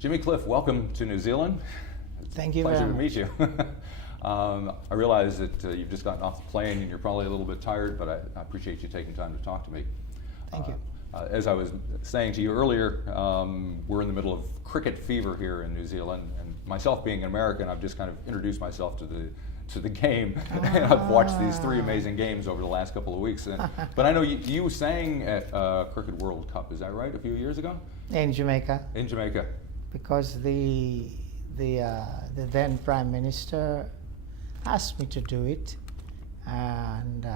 Jimmy Cliff, welcome to New Zealand. Thank you. Pleasure to meet you. I realize that you've just gotten off the plane and you're probably a little bit tired, but I appreciate you taking time to talk to me. Thank you. As I was saying to you earlier, we're in the middle of cricket fever here in New Zealand, and myself being an American, I've just kind of introduced myself to the game, and I've watched these three amazing games over the last couple of weeks. But I know you sang at Cricket World Cup, is that right, a few years ago? In Jamaica. In Jamaica. Because the then Prime Minister asked me to do it, and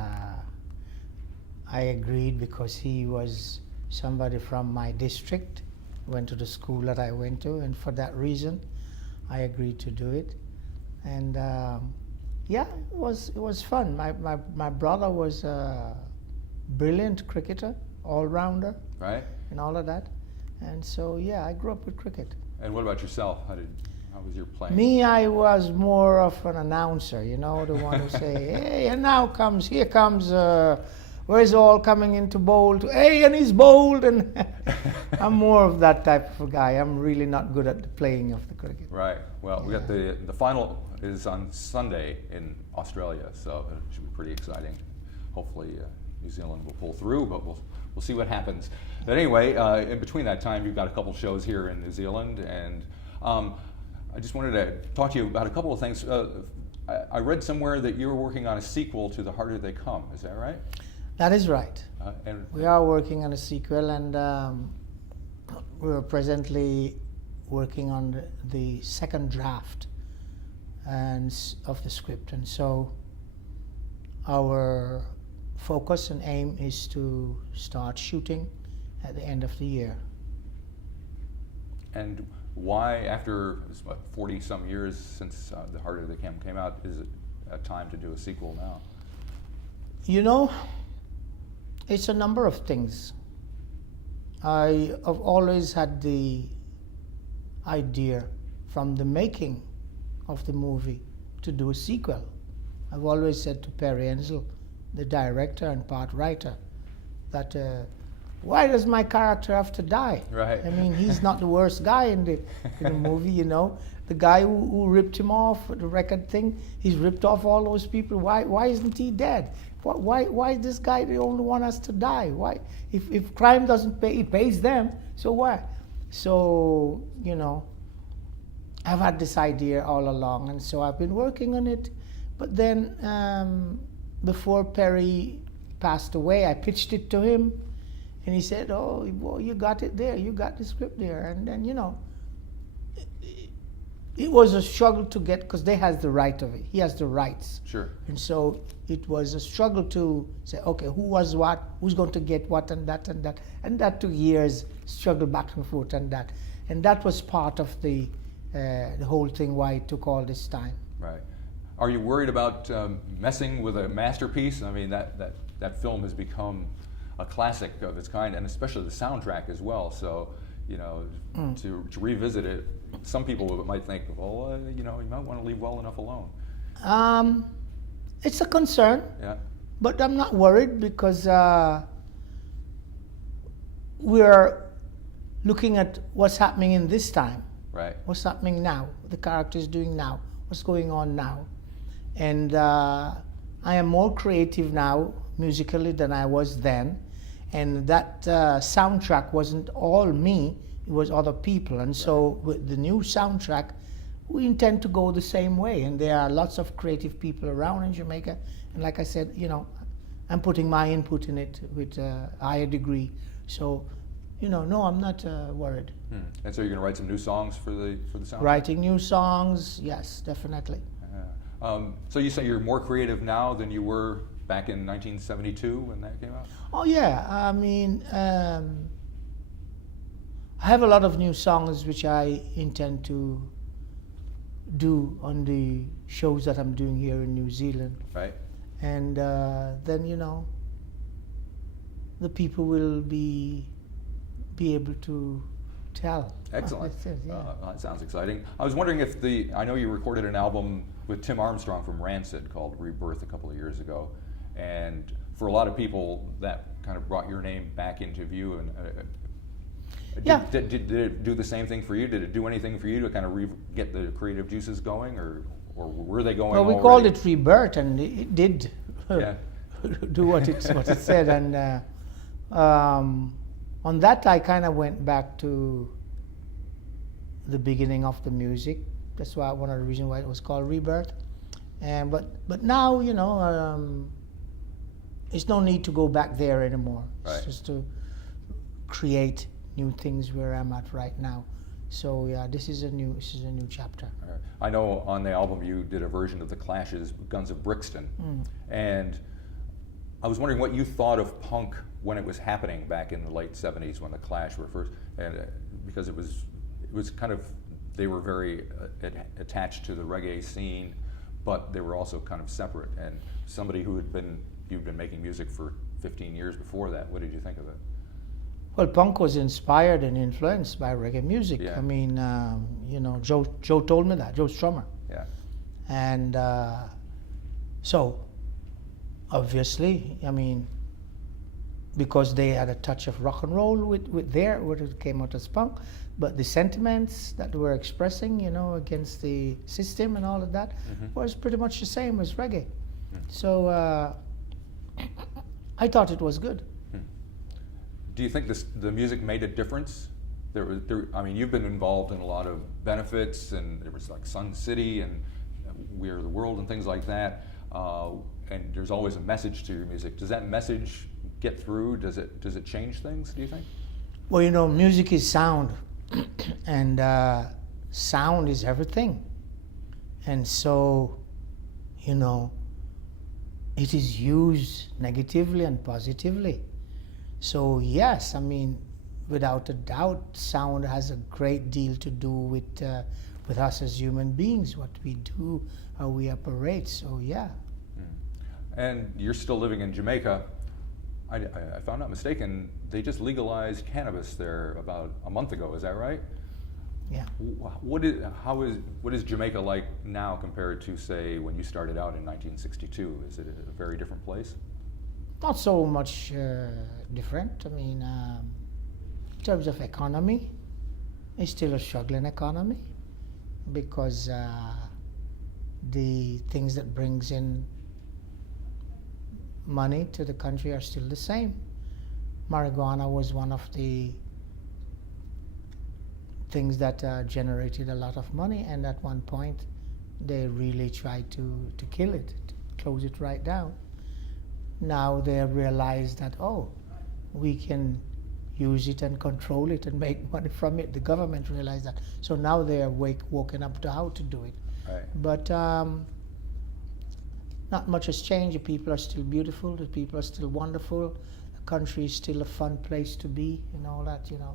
I agreed because he was somebody from my district, went to the school that I went to, and for that reason I agreed to do it. And yeah, it was fun. My brother was a brilliant cricketer, all-rounder, right, and all of that. And so yeah, I grew up with cricket. And what about yourself? How was your playing? Me, I was more of an announcer, you know, the one who say, hey, and here comes, where's all coming into bowl, hey, and he's bowled, and I'm more of that type of a guy. I'm really not good at the playing of the cricket. Right. Well, Yeah. we got the final is on Sunday in Australia, so it should be pretty exciting. Hopefully, New Zealand will pull through, but we'll see what happens. But anyway, in between that time, you've got a couple shows here in New Zealand, and I just wanted to talk to you about a couple of things. I read somewhere that you were working on a sequel to The Harder They Come. Is that right? That is right. And We are working on a sequel, and we're presently working on the second draft of the script. And so our focus and aim is to start shooting at the end of the year. And why, after 40-some years since The Harder They Come came out, is it a time to do a sequel now? You know, it's a number of things. I have always had the idea from the making of the movie to do a sequel. I've always said to Perry Enzel, the director and part writer, that why does my character have to die? Right. I mean, he's not the worst guy in the movie, you know. The guy who ripped him off, the record thing, he's ripped off all those people. Why isn't he dead? Why is this guy the only one has to die? Why? If crime doesn't pay, it pays them, so why? So, you know, I've had this idea all along, and so I've been working on it. But then, before Perry passed away, I pitched it to him, and he said, oh, well, you got it there, you got the script there. And then, you know, it was a struggle to get, because they has the right of it. He has the rights. Sure. And so it was a struggle to say, okay, who was what, who's going to get what, and that, and that. And that took years, struggle back and forth and that. And that was part of the whole thing, why it took all this time. Right. Are you worried about messing with a masterpiece? I mean, that film has become a classic of its kind, and especially the soundtrack as well. So, you know, to revisit it, some people might think, well, you know, you might want to leave well enough alone. It's a concern, Yeah. but I'm not worried because we're looking at what's happening in this time, Right. what's happening now, what the character is doing now, what's going on now. And I am more creative now musically than I was then. And that soundtrack wasn't all me, it was other people. And so with the new soundtrack, we intend to go the same way. And there are lots of creative people around in Jamaica. And like I said, you know, I'm putting my input in it with a higher degree. So, you know, no, I'm not worried. And so you're going to write some new songs for the soundtrack? Writing new songs, yes, definitely. So you say you're more creative now than you were back in 1972 when that came out? Oh yeah, I mean, I have a lot of new songs which I intend to do on the shows that I'm doing here in New Zealand. Right. And then, you know, the people will be able to tell. Excellent. That's it, yeah. That sounds exciting. I was wondering if I know you recorded an album with Tim Armstrong from Rancid called Rebirth a couple of years ago, and for a lot of people that kind of brought your name back into view. And Yeah. Did it do the same thing for you? Did it do anything for you to kind of get the creative juices going, or were they going? Well, we already? called it rebirth, and it did Yeah. do what it said. And on that, I kind of went back to the beginning of the music. That's why one of the reasons why it was called Rebirth. And but now, you know, it's no need to go back there anymore. Right. It's just to create new things where I'm at right now. So yeah, this is a new chapter. I know on the album you did a version of the Clash's "Guns of Brixton," and I was wondering what you thought of punk when it was happening back in the late '70s when the Clash were first, and because it was kind of, they were very attached to the reggae scene, but they were also kind of separate. And somebody you'd been making music for 15 years before that, what did you think of it? Well, punk was inspired and influenced by reggae music. Yeah. I mean, you know, Joe told me that, Joe Strummer. Yeah. And so, obviously, I mean, because they had a touch of rock and roll with what it came out as punk, but the sentiments that they were expressing, you know, against the system and all of that was pretty much the same as reggae. So I thought it was good. Do you think the music made a difference? I mean, you've been involved in a lot of benefits, and there was like Sun City and We Are the World and things like that. And there's always a message to your music. Does that message get through? Does it change things, do you think? Well, you know, music is sound, and sound is everything. And so, you know, it is used negatively and positively. So yes, I mean, without a doubt, sound has a great deal to do with us as human beings, what we do, how we operate. So yeah. And you're still living in Jamaica. If I'm not mistaken, they just legalized cannabis there about a month ago. Is that right? Yeah. What is Jamaica like now compared to, say, when you started out in 1962? Is it a very different place? Not so much different. I mean, in terms of economy, it's still a struggling economy because the things that brings in money to the country are still the same. Marijuana was one of the things that generated a lot of money, and at one point they really tried to kill it, to close it right down. Now they have realized that, oh, we can use it and control it and make money from it. The government realized that. So now they are woken up to how to do it. Right. But not much has changed. The people are still beautiful. The people are still wonderful. The country is still a fun place to be and all that, you know.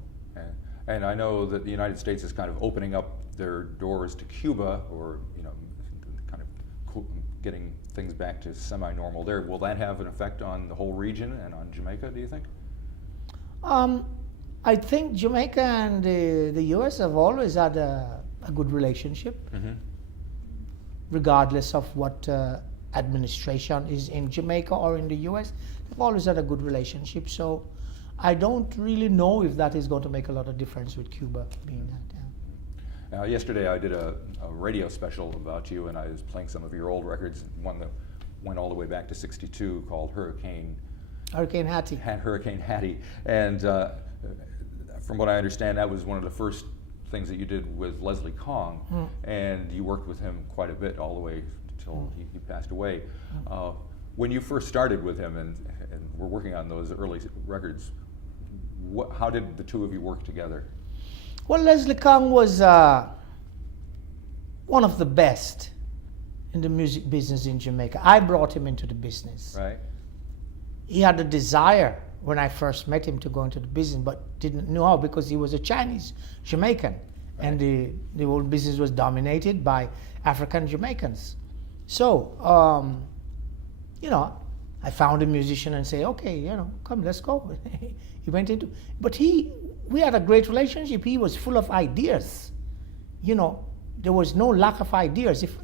And I know that the United States is kind of opening up their doors to Cuba, or, you know, kind of getting things back to semi-normal there. Will that have an effect on the whole region and on Jamaica, do you think? I think Jamaica and the U.S. have always had a good relationship, regardless of what administration is in Jamaica or in the U.S. They've always had a good relationship. So I don't really know if that is going to make a lot of difference with Cuba being that. Now, yesterday I did a radio special about you, and I was playing some of your old records, one that went all the way back to '62 called Hurricane Hattie. And from what I understand, that was one of the first things that you did with Leslie Kong, and you worked with him quite a bit all the way until he passed away. When you first started with him and were working on those early records, how did the two of you work together? Well, Leslie Kong was one of the best in the music business in Jamaica. I brought him into the business. Right. He had a desire when I first met him to go into the business, but didn't know how because he was a Chinese Jamaican, and the whole business was dominated by African Jamaicans. So, you know, I found a musician and say, okay, you know, come, let's go. He went into, but we had a great relationship. He was full of ideas. You know, there was no lack of ideas. If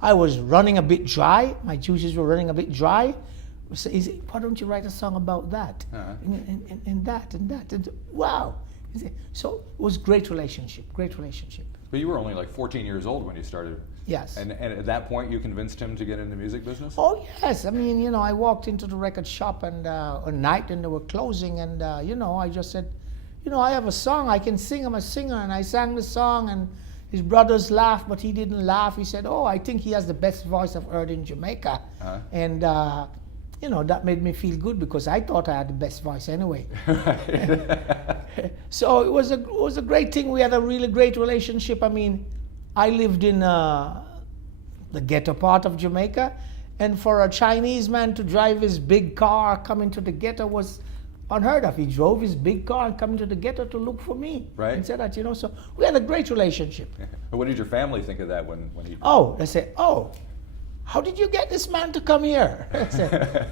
I was running a bit dry, my juices were running a bit dry, he said, why don't you write a song about that? And that and that? And wow, So it was great relationship, great relationship. But you were only like 14 years old when you started. Yes. And at that point, you convinced him to get into music business? Oh yes, I mean, you know, I walked into the record shop and a night and they were closing, and you know, I just said, you know, I have a song, I can sing, I'm a singer, and I sang the song, and his brothers laughed, but he didn't laugh. He said, oh, I think he has the best voice I've heard in Jamaica. Uh-huh. And you know, that made me feel good because I thought I had the best voice anyway. So it was a great thing. We had a really great relationship. I mean, I lived in the ghetto part of Jamaica, and for a Chinese man to drive his big car come into the ghetto was unheard of. He drove his big car and come into the ghetto to look for me. Right. And said that, you know, so we had a great relationship. What did your family think of that when he... Oh, they said, oh, how did you get this man to come here?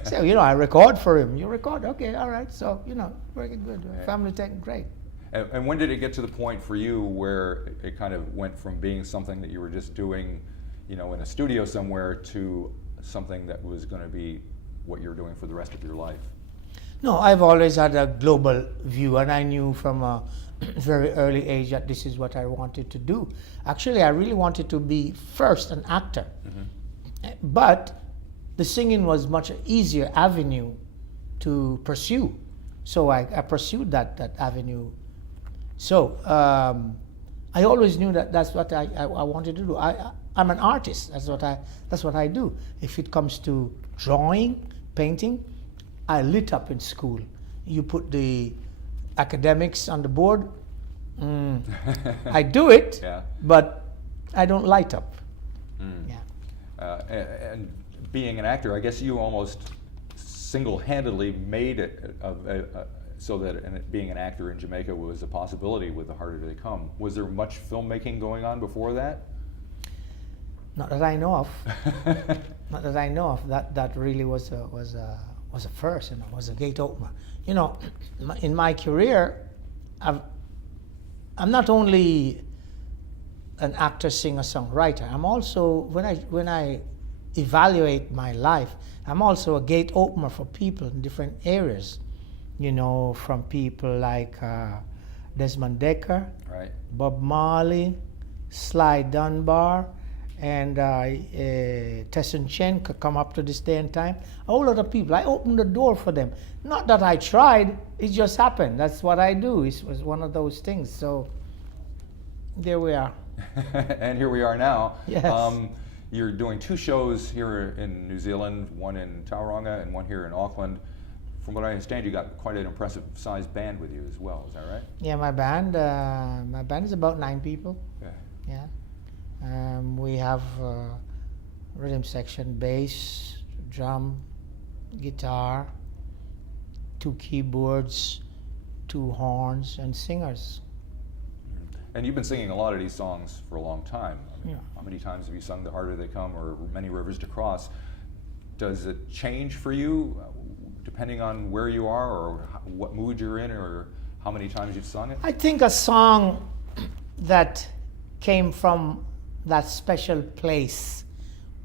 So, you know, I record for him. You record? Okay, all right. So, you know, very good. Family taking great. And when did it get to the point for you where it kind of went from being something that you were just doing, you know, in a studio somewhere to something that was going to be what you're doing for the rest of your life? No, I've always had a global view, and I knew from a very early age that this is what I wanted to do. Actually, I really wanted to be first an actor. Mm-hmm. But the singing was much easier avenue to pursue. So I pursued that avenue. So I always knew that that's what I wanted to do. I'm an artist. That's what I do. If it comes to drawing, painting, I lit up in school. You put the academics on the board, I do it, yeah. But I don't light up. Mm. Yeah. And being an actor, I guess you almost single-handedly made it so that being an actor in Jamaica was a possibility with The Harder They Come. Was there much filmmaking going on before that? Not that I know of. Not that I know of. That really was a first, and it was a gate opener. You know, in my career, I'm not only an actor, singer, songwriter. I'm also, when I evaluate my life, I'm also a gate opener for people in different areas. You know, from people like Desmond Dekker, right, Bob Marley, Sly Dunbar, and Tesson Chen could come up to this day and time. A whole lot of people. I opened the door for them. Not that I tried, it just happened. That's what I do. It was one of those things. So there we are. And here we are now. Yes. You're doing 2 shows here in New Zealand, one in Tauranga and one here in Auckland. From what I understand, you got quite an impressive sized band with you as well. Is that right? Yeah, my band is about 9 people. Yeah. We have rhythm section, bass, drum, guitar, 2 keyboards, 2 horns, and singers. And you've been singing a lot of these songs for a long time. I mean, yeah. How many times have you sung The Harder They Come or Many Rivers to Cross? Does it change for you depending on where you are or what mood you're in or how many times you've sung it? I think a song that came from that special place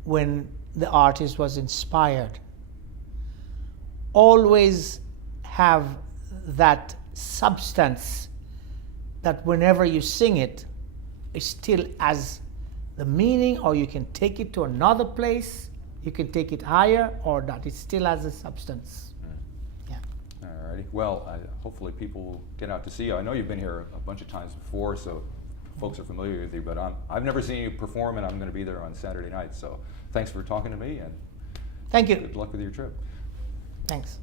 when the artist was inspired always have that substance that whenever you sing it, it still has the meaning, or you can take it to another place, you can take it higher, or that it still has a substance. Yeah. Alrighty. Well, hopefully people will get out to see you. I know you've been here a bunch of times before, so folks are familiar with you, but I've never seen you perform, and I'm going to be there on Saturday night. So thanks for talking to me, and thank you. Good luck with your trip. Thanks.